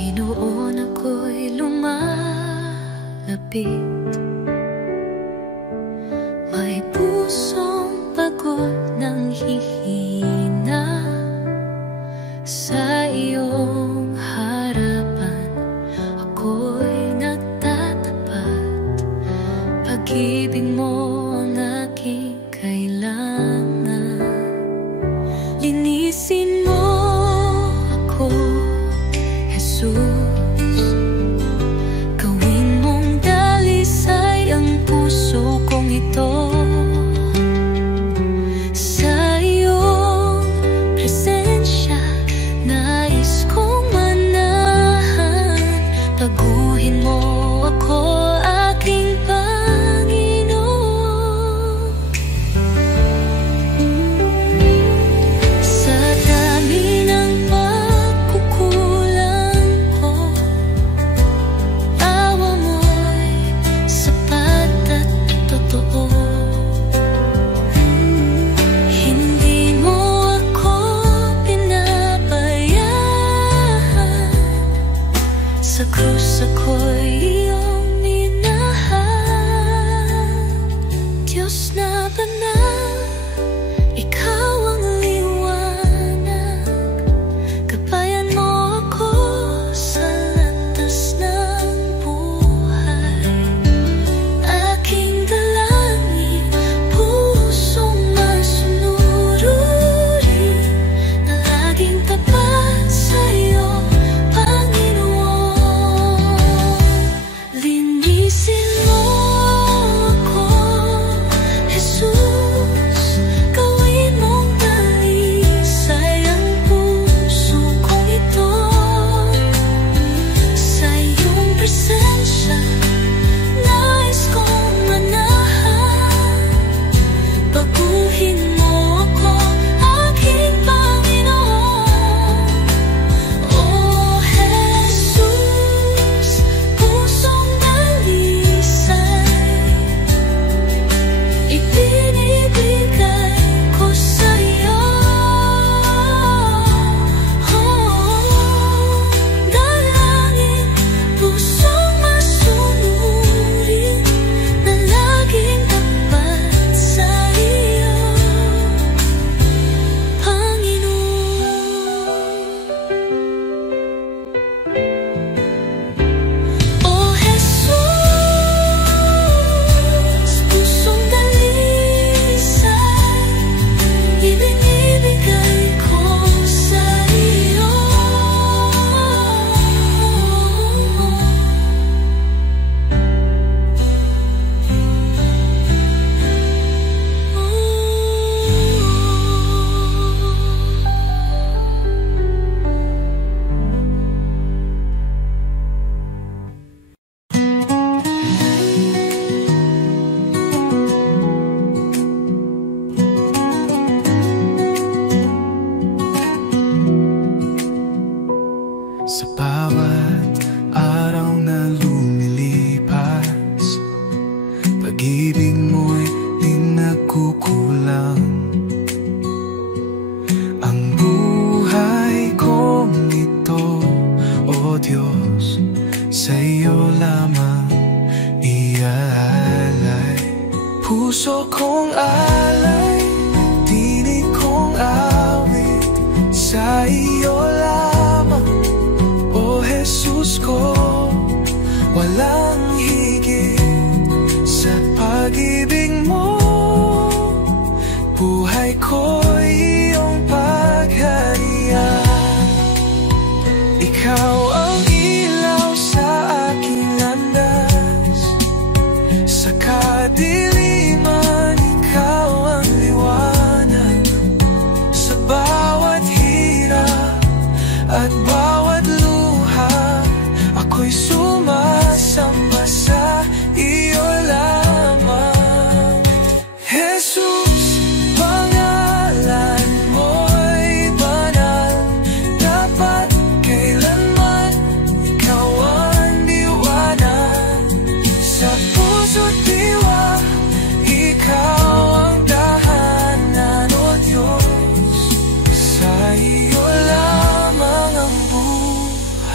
Panginoon, ako'y lumalapit. May pusong pagod ng hihina sa iyong harapan. Ako'y nagtatapat. Pag-ibig mo ang aking kailangan. Linisin mo ako, Jesus. Gawin mong dalisay ang puso kong ito. Sa iyong presensya, nais kong manahan. Baguhin mo ako, aking Panginoon. Sa dami ng pagkukulang ko, awa mo'y sapat at totoo. Hindi mo ako pinabayaan. Sa krus ako'y iyong minahal. Diyos na banal, ikaw ang liwanag. Gabayan mo ako sa landas ng buhay. Aking dalangin, pusong masunurin, na laging tapat sa'yo, Panginoon. Linisin mo ako, Jesus. Gawin mong dalisay ang puso kong ito. Sa iyong presensya, nais kong manahan. Baguhin mo ako, aking Panginoon. Oh Jesus, pusong dalisay ibinibigay ko sa'yo. Dalangin, pusong masunurin, na laging tapat sa iyo, Panginoon. Oh Jesus, pusong dalisay ibinibigay ko sa iyo. Sa bawat araw na lumilipas, pag-ibig mo'y di nagkukulang. Ang buhay kong ito, O Diyos, sa iyo lamang iaalay. Puso kong alay, tinig kong awit, sa iyo lamang, O Jesus ko. Walang higit sa pag-ibig mo, buhay ko'y iyong pagharian. Ikaw ang ilaw sa aking landas, sa kadiliman ikaw ang liwanag. Sa bawat hirap at bawat luha, ako'y sumasamba sa iyo lamang. Jesus, pangalan mo'y banal, dapat kailanman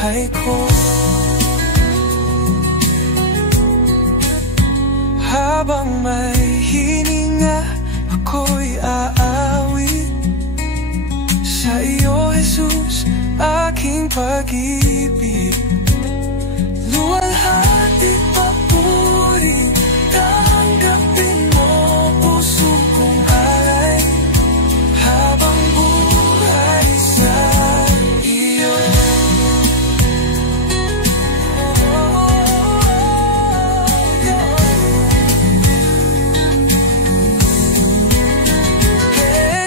buhay ko. Habang may hininga, ako'y aawit sa iyo, Jesus, aking pag-ibig. Luwalhati papuri, tanggapin mo puso kong alay, habang buhay sa iyo.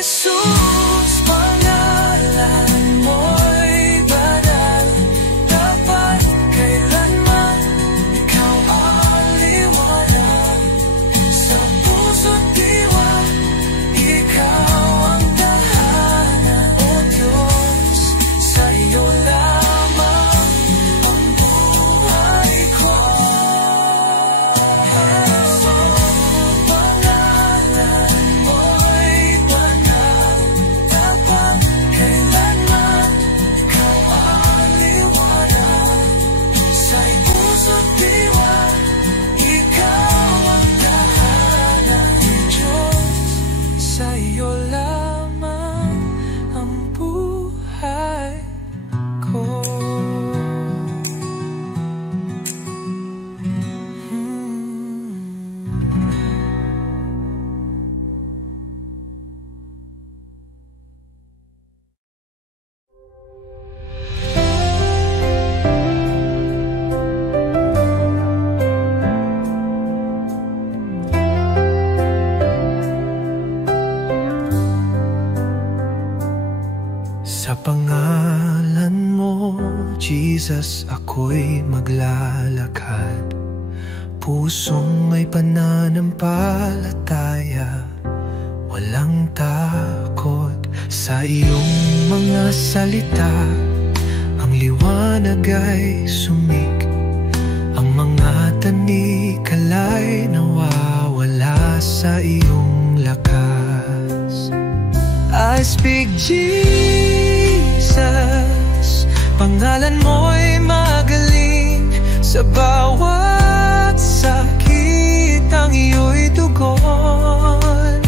Jesus, pangalan mo'y banal, dapat kailanman ikaw ang liwanag sa puso't diwa. Ikaw ang tahanan, O Diyos, sa iyo lamang ang buhay ko. Jesus, pangalan mo'y banal, dapat kailanman ikaw ang liwanag sa puso't diwa. Ikaw ang tahanan, O Diyos, sa iyo lamang ang buhay ko. Sa pangalan mo, Jesus, ako'y maglalakad. Pusong may pananampalataya, walang takot sa iyong mga salita. Ang liwanag ay sumik, ang mga tanikalay nawawala sa iyong lakas. I speak Jesus, pangalan mo'y magaling, sa bawat sakit ang iyo'y tugon.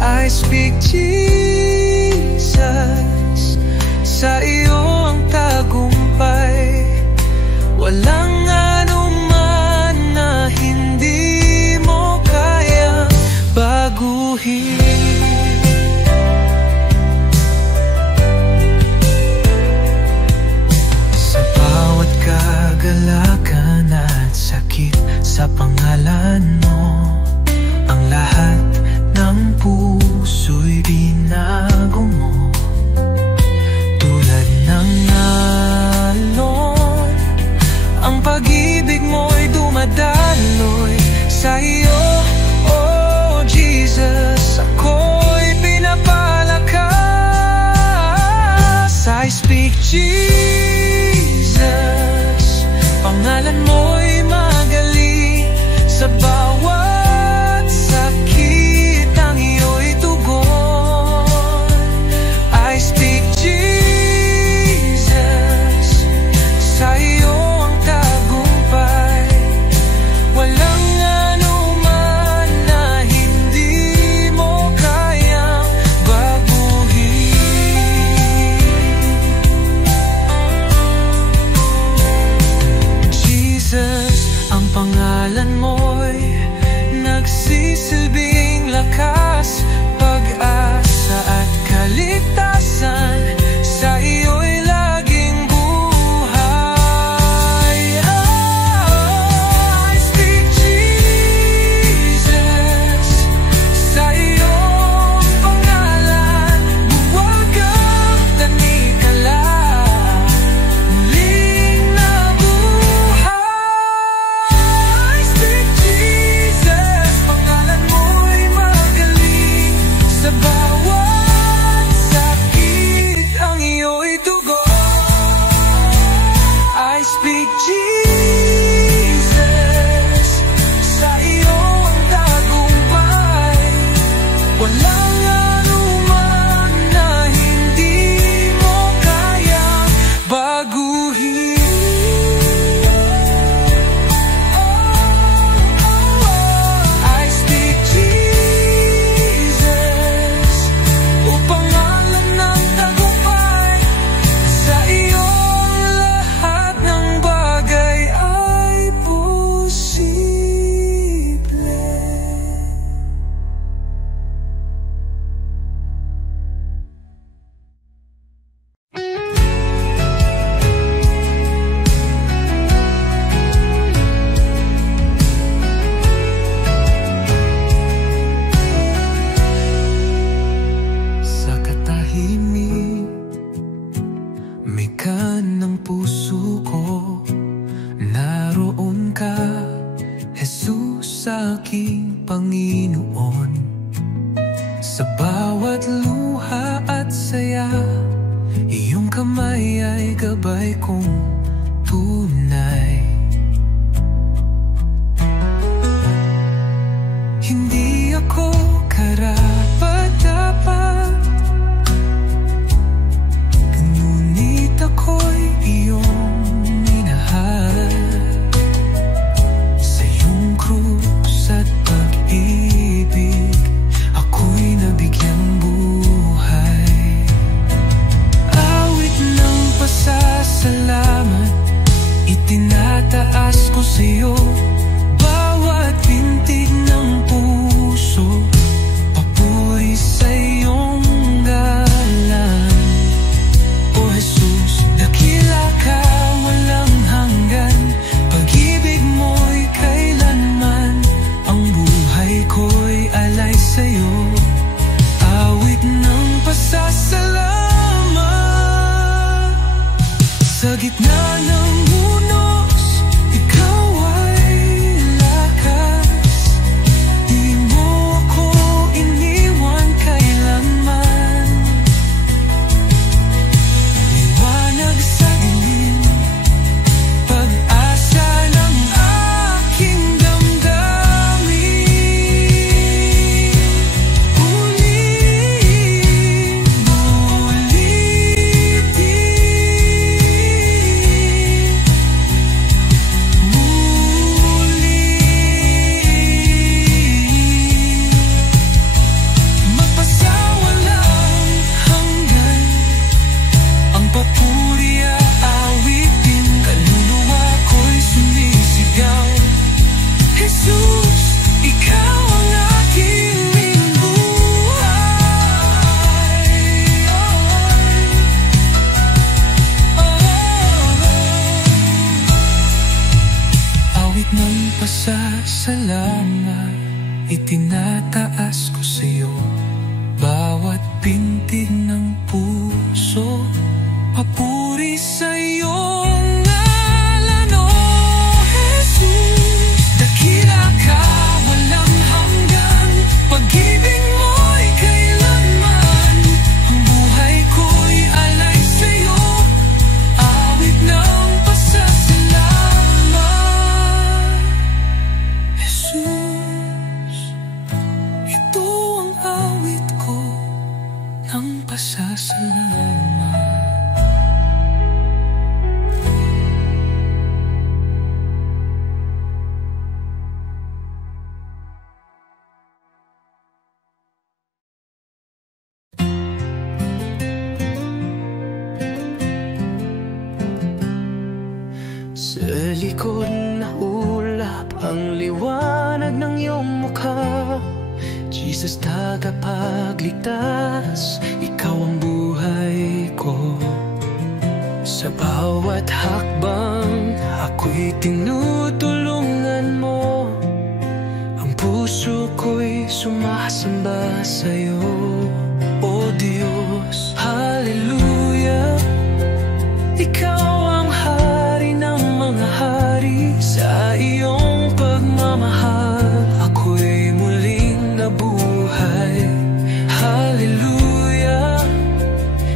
I speak Jesus, sa iyo ang tagumpay, walang anuman na hindi mo kayang baguhin. Kagalakan at sakit, sa pangalan mo ang lahat ng puso'y binago mo. Tulad ng alon, ang pag-ibig mo'y dumadaloy sa iyo, oh Jesus, ako'y pinapalakas. I speak Jesus, pangalan mo'y magaling, sa bawat sakit ang iyo'y tugon. I speak Jesus, sa iyo ang tagumpay, walang anuman na hindi mo kayang baguhin. I speak Jesus, o pangalan ng tagumpay. Sa iyong lahat ng bagay ay posible. Sa katahimik, may kanang puso ko. Naroon ka, Jesus, aking Panginoon. Sa bawat luha at saya, iyong kamay ay gabay kong tunay. Hindi ako karapat-dapat, ngunit ako'y iyong minahal. Sa iyong krus at pag-ibig, ako'y nabigyang buhay. Awit ng pasasalamat, itinataas ko sa iyo. Bawat pintig ng puso, papuri sa iyong galang. O Jesus, dakila ka, walang hanggan. Pag-ibig mo'y kailanman, ang buhay ko'y alay sa'yo. Awit ng pasasalamat, sa gitna ng unos, ikaw ay lakas. Di mo ako iniwan kailanman. Liwanag sa dilim, pag-asa ng aking damdamin. Magpasawalang hanggan, ang papuri aawitin. Kaluluwa ko'y sumisigaw. Jesus, ikaw ang aking buhay. Awit ng pasasalamat, itinataas ko sa iyo. Bawat pintig ng puso, papuri sa iyong ngalan. O Jesus, dakila ka, walang hanggan. Pag-ibig mo'y kailanman, ang buhay ko'y alay sa'yo. Awit ng pasasalamat, Jesus, ito ang awit ko ng pasasalamat. Sa likod na ulap ang liwanag ng iyong mukha. Jesus, tagapagligtas, ikaw ang buhay ko. Sa bawat hakbang, ako'y tinutulungan mo. Ang puso ko'y sumasamba sa'yo. O Diyos, hallelujah, ikaw ang hari ng mga hari. Sa iyong pagmamahal, ako'y muling nabuhay. Hallelujah,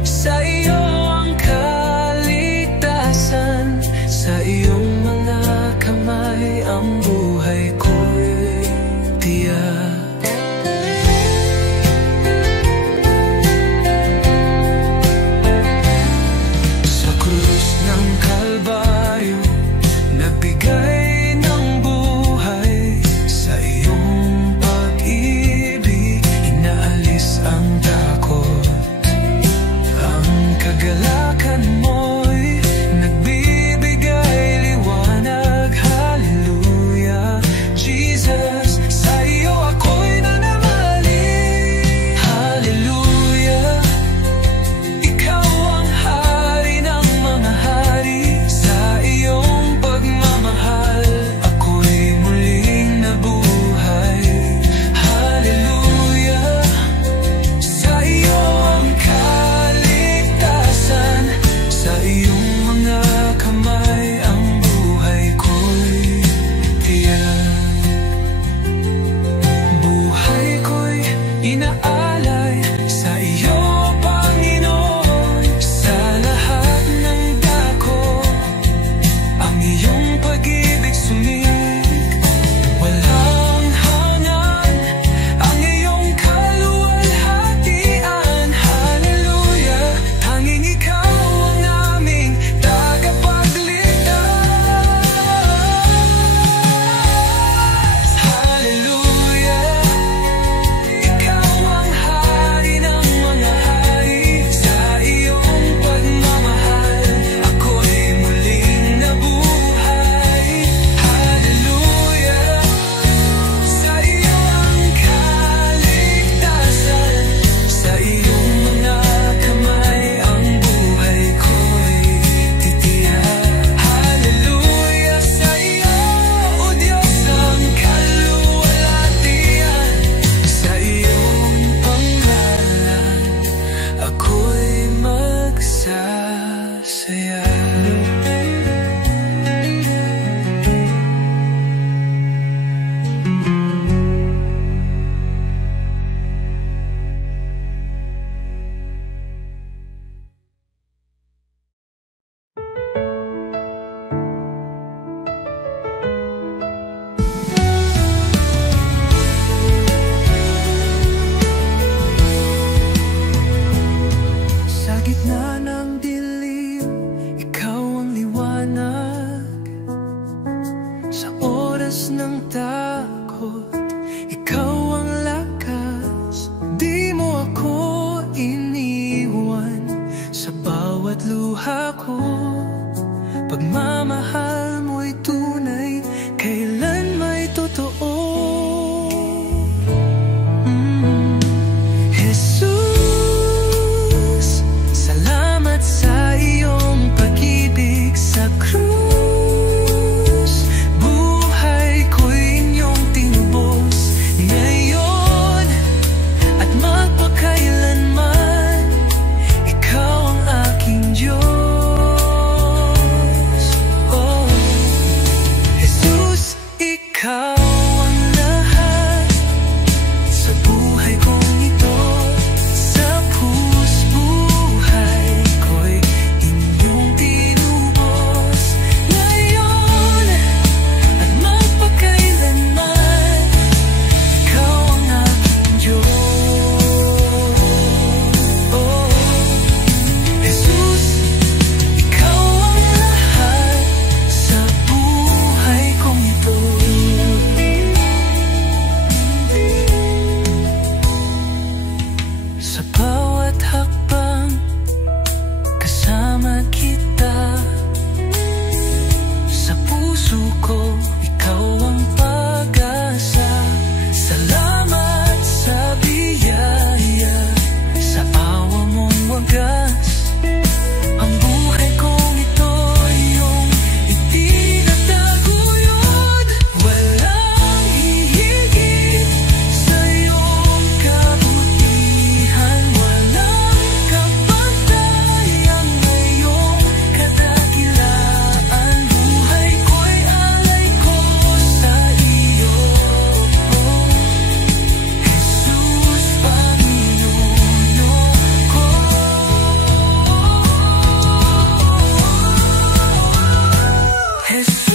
sa iyo ang kaligtasan. Sa iyong mga kamay, ang buhay ko'y tiyak. lubos ng takot, ikaw ang lakas. Di mo ako iniwan sa bawat luha ko. Pagmamahal mo'y tunay, kailan may totoo. Jesus, salamat sa iyong pag-ibig sa krus. Buhay ko'y inyong tinubos ngayon at magpakailanman. Ikaw ang aking Diyos. Ikaw ang lahat sa buhay kong ito. Sa buhay ko'y inyong tinubos ngayon at magpakailanman. Ikaw ang aking Diyos. Jesus, ikaw ang lahat sa buhay kong ito. Sa bawat hakbang, kasama kita. Sa puso ko, ikaw ang pag-asa. Salamat sa biyaya, sa awa mong wagas. Ang buhay kong ito'y iyong itinataguyod. Walang hihigit sa iyong kabutihan. Walang kapantay ang iyong kadakilaan. Buhay ko'y alay ko sa iyo, Jesus, Panginoon ko. Jesus,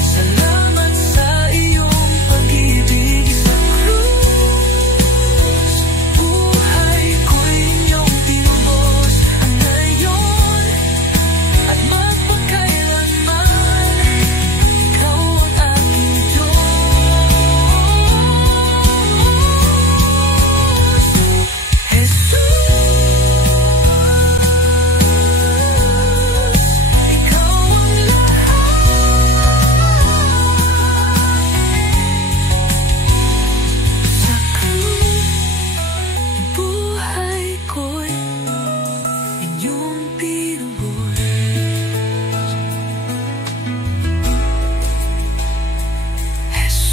salamat sa iyong pag-ibig sa krus. Buhay ko'y inyong tinubos ngayon at magpakailanman. Ikaw ang aking Diyos. Jesus, ikaw ang lahat sa krus. Buhay ko'y inyong tinubos.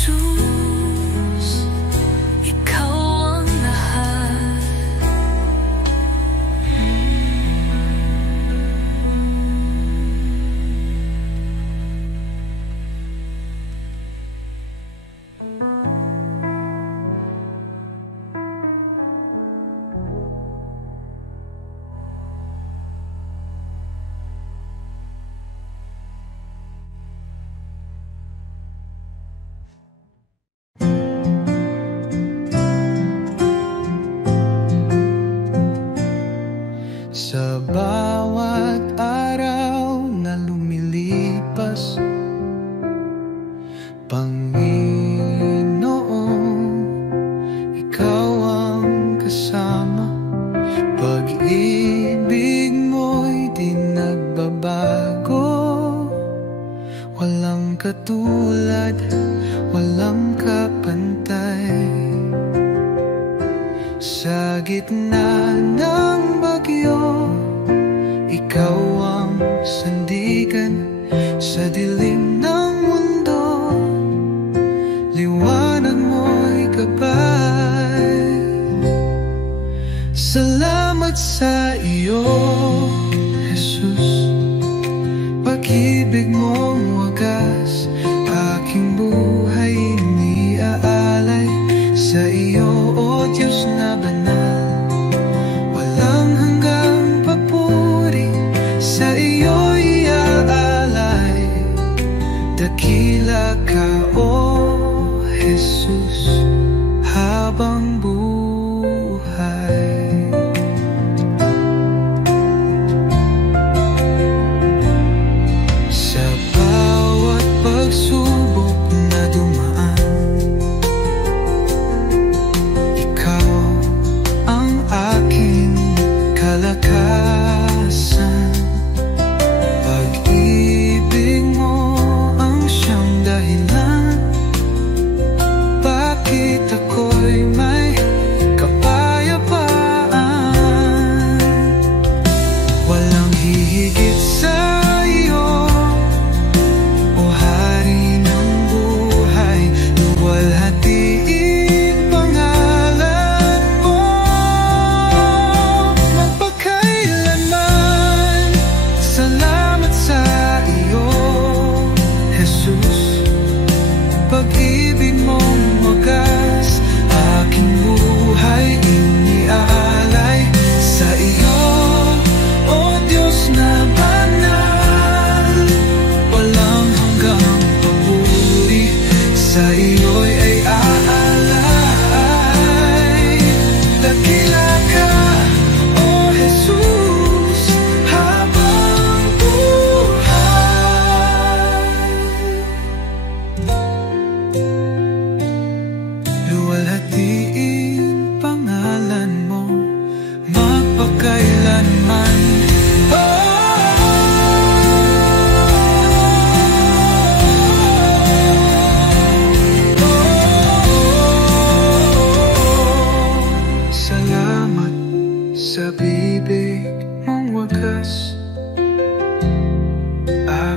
Jesus, ikaw ang lahat. Sa bawat araw na lumilipas, Panginoon, ikaw ang kasama. Pag-ibig mo'y di nagbabago. Walang katulad, walang kapantay. Sa gitna ng bagyo, ikaw ang sandigan. Sa dilim ng mundo, liwanag mo'y gabay. Salamat sa iyo, Jesus. Pag-ibig mong wagas, aking buhay iniaalay sa iyo, O Diyos na banal. Walang hanggang papuri, sa iyo iaalay. Dakila ka, O Jesus, habang buhay. Sa bawat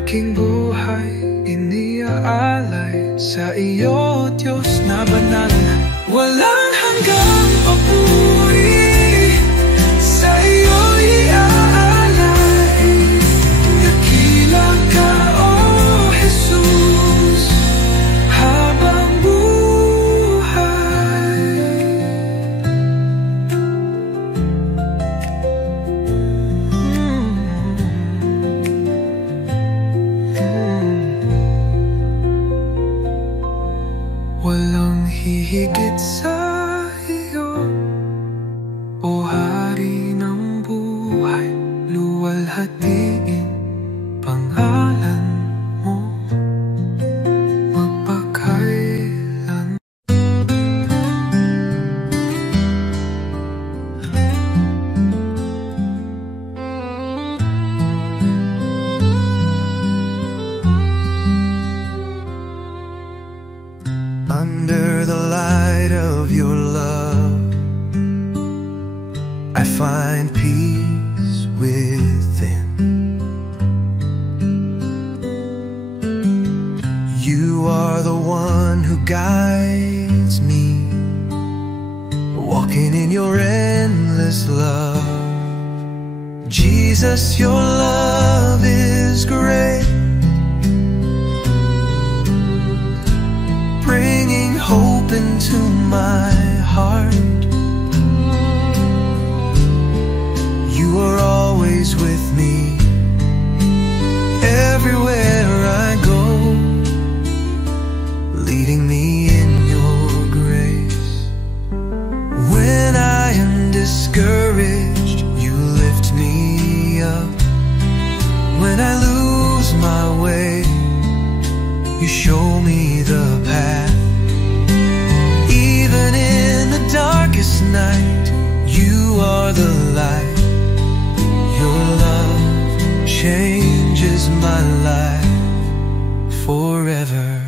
aking buhay iniaalay sa iyo, Diyos na banal. Walang hanggang papuri, sa iyo iaalay. Dakila ka, O Jesus, habang buhay. Walang hihigit sa iyo, O Hari ng buhay. Luwalhatiin pangalan mo magpakailan. Under the light of your love, I find peace within. You are the one who guides me, walking in your endless love. Jesus, your love is great, bringing hope into my heart. You are always with me, everywhere I go, leading me in your grace. When I am discouraged, you lift me up. When I lose my way, you show me the path. Even in the darkest night, you are the light. Your love changes my life forever.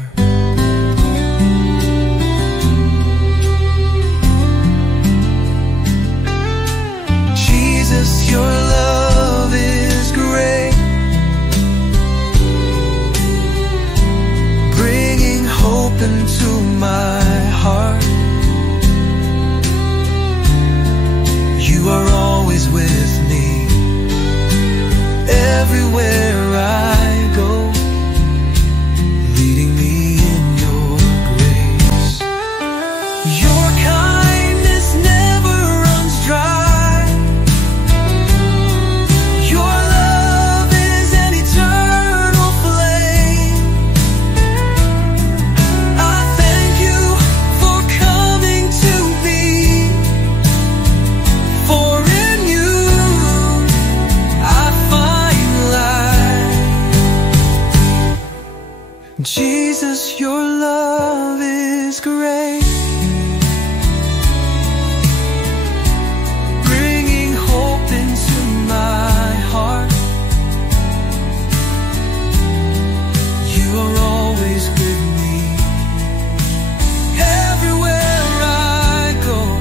Jesus, your love is great, bringing hope into my heart. You are always with me, everywhere I go, leading me in your grace. Your kindness never runs dry. Your love is an eternal flame. I thank you for coming to me, for in you I find life. Jesus, your love is great, bringing hope into my heart. You are always with me, everywhere I go,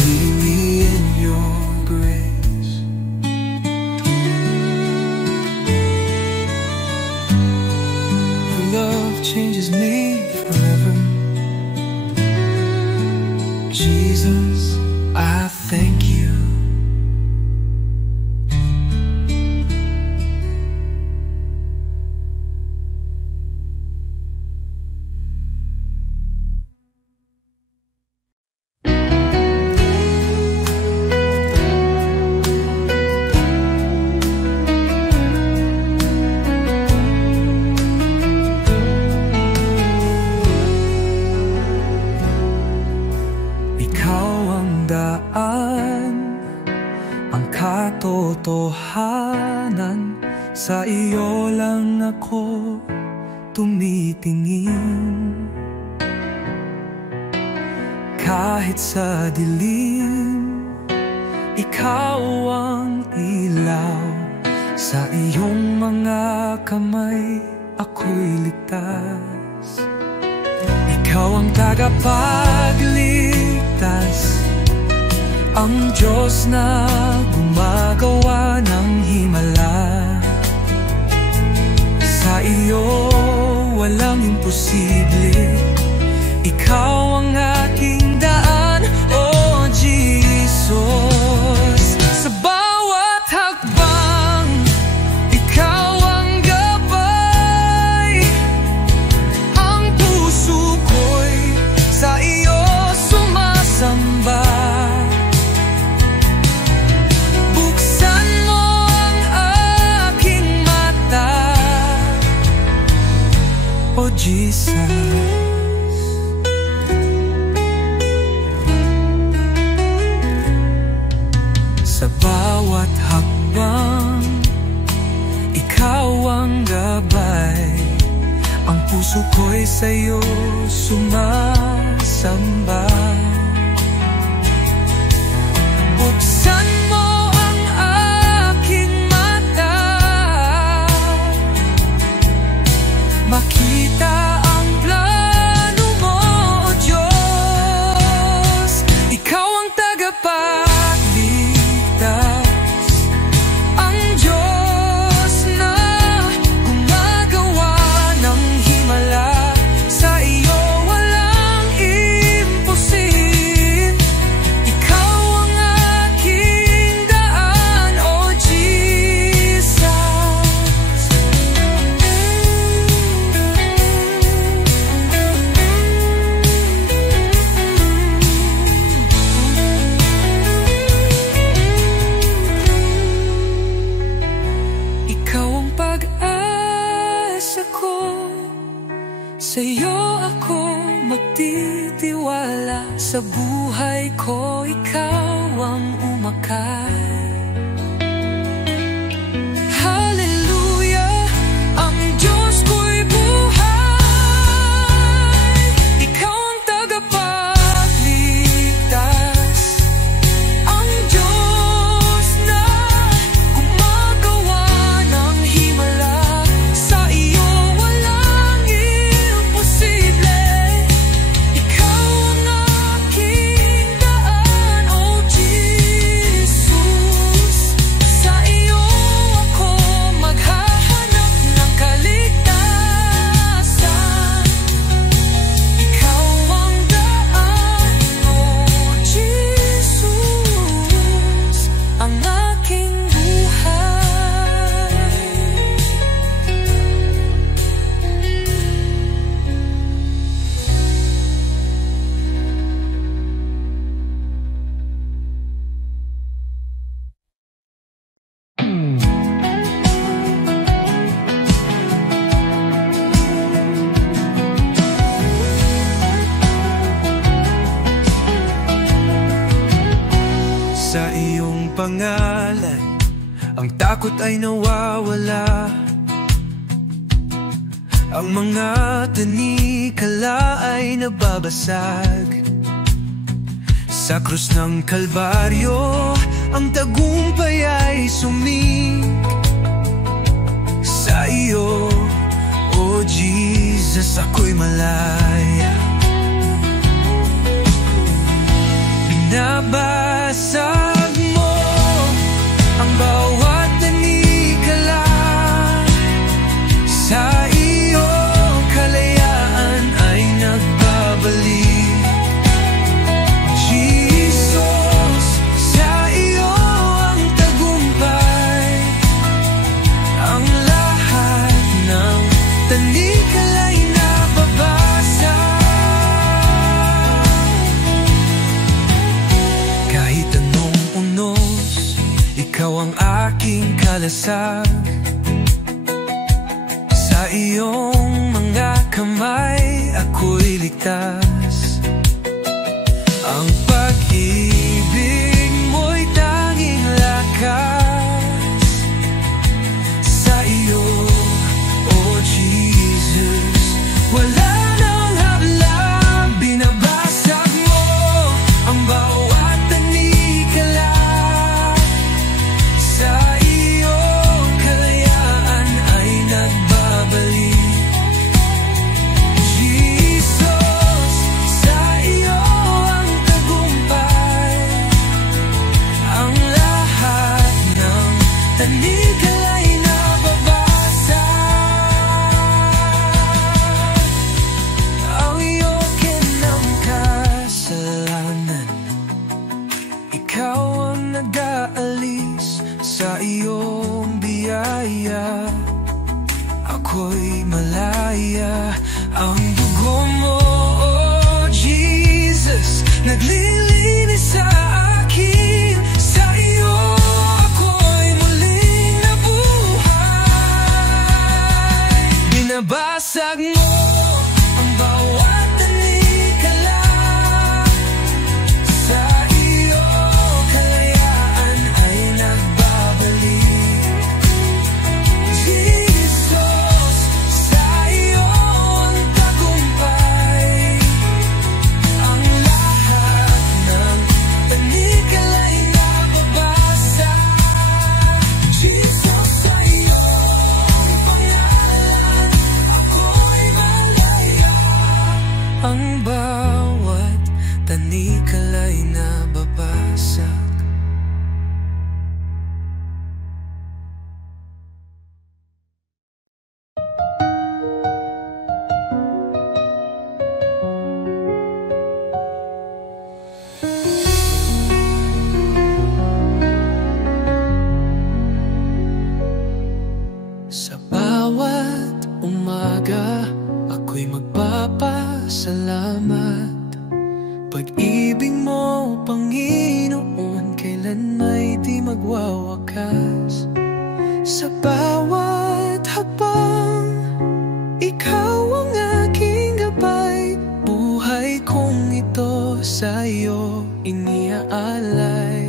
leading me in your grace. Your love changes me forever. Jesus, I thank you. Ikaw ang daan, ang katotohanan. Sa iyo lang ako tumitingin. Kahit sa dilim, ikaw ang ilaw. Sa iyong mga kamay ako'y ligtas. Ikaw ang tagapagligtas, ang Diyos na gumagawa ng himala. walang imposible. Ikaw ang aking daan, oh Jesus. Sa bawat hakbang, ikaw ang gabay. Ang puso ko'y sa iyo sumasamba. Buksan mo ang aking mata, oh Jesus. Sa bawat hakbang, ikaw ang gabay. Ang puso ko'y sa'yo sumasamba. Buksan mo ang aking mata, makita ang plano mo, oh Diyos. Ikaw ang tagapagligtas, ang Diyos na gumagawa ng himala. Sa iyo walang imposible. Ikaw ang aking daan, oh Jesus. Ikaw ang pag-asa ko, sa iyo ako magtitiwala. Sa buhay ko ikaw ang umakay. Hallelujah, ang Diyos ko'y buhay. Ikaw ang tagapagligtas, ang Diyos na gumagawa ng himala. Sa iyo walang imposible. Ikaw ang aking daan, oh Jesus. Sa iyo ako maghahanap ng kaligtasan. Ikaw ang daan, oh Jesus, ang aking buhay. Sa iyong pangalan, ang takot ay nawawala. Ang mga tanikala ay nababasag. Sa krus ng Kalbaryo, ang tagumpay ay sumig. Sa iyo, oh Jesus, ako'y malaya. Binabasag mo ang bawat tanikala. Sa iyo, kalayaan ay nagbabalik. Jesus, sa iyo ang tagumpay. Ang lahat ng tanikala ay nababasag. Kahit anong unos, ikaw ang aking kalasag. Sa iyong mga kamay, ako'y ligtas. Ang pag-ibig mo'y tanging lakas. Sa iyo, oh Jesus, wala nang hadlang. Binabasag mo ang bawat tanikala. Sa iyo, kalayaan ay nagbabalik. Jesus, ako'y malaya. Ang dugo mo, oh Jesus, naglilinis sa akin. Sa iyo ako'y muling nabuhay. Binabasag mo ang bawat tanikala. Sa iyo kalayaan ay nagbabalik. Jesus, sa iyo ang tagumpay. Ang lahat ng tanikala'y nababasag. Jesus, sa iyo ang pangalan, ako'y malaya. Ang bawat tanikala'y nababasag. Sa bawat umaga, ako'y magpapasalamat. Pag-ibig mo, Panginoon, kailan may di magwawakas. Sa bawat hakbang, ikaw ang aking gabay. Buhay kong ito sa iyo iniaalay.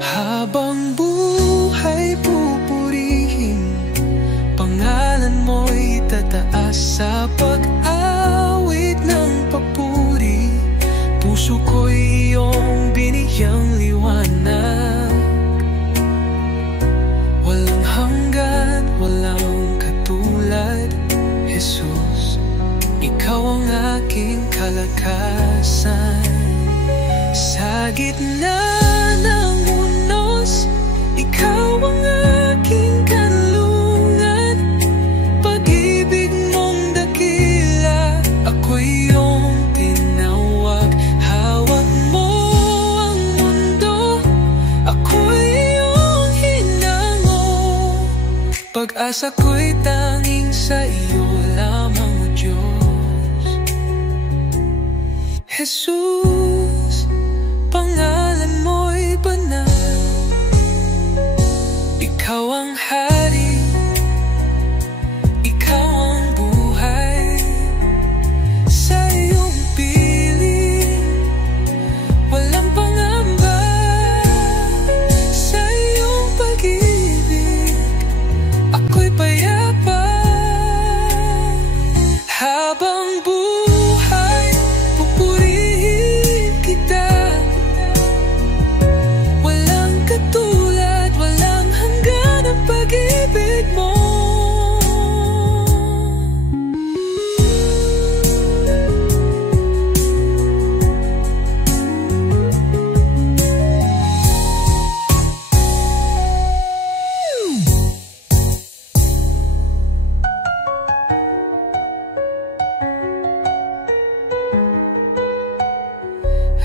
Habang buhay pupurihin, pangalan mo'y tataas. Sa pag-awit ng papuri, puso ko'y iyong biniyang liwanag. Walang hanggan, walang katulad, Jesus, ikaw ang aking kalakasan. Sa gitna ng unos, ikaw ang aking kanlungan. Pag-ibig mong dakila, ako'y iyong tinawag. Hawak mo ang mundo, ako'y iyong hinango. Pag-asa ko'y tanging sa iyo lamang, O Diyos. Jesus, pangalan mo'y banal. Ikaw ang hari, ikaw ang buhay. Sa iyong piling, walang pangamba. Sa iyong pag-ibig, ako'y payapa. Habang buhay, pupurihin kita. Walang katulad, walang hanggan ang pag-ibig mo.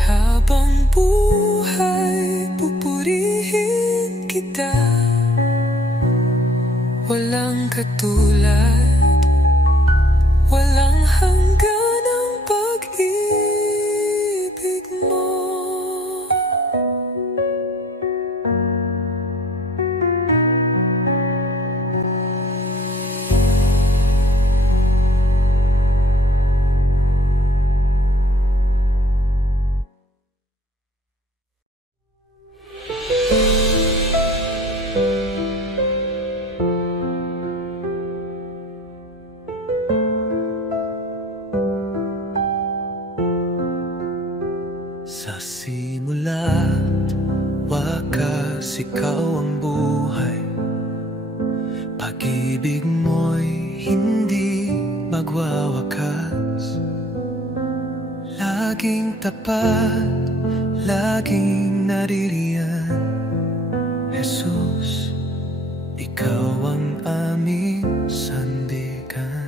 Habang buhay, pupurihin kita. Walang katulad, walang hanggan ang pag-ibig mo. Sa simula, wakas, ikaw ang buhay. Pag-ibig mo'y hindi magwawakas. Laging tapat, laging naririyan. Jesus, ikaw ang aming sandigan.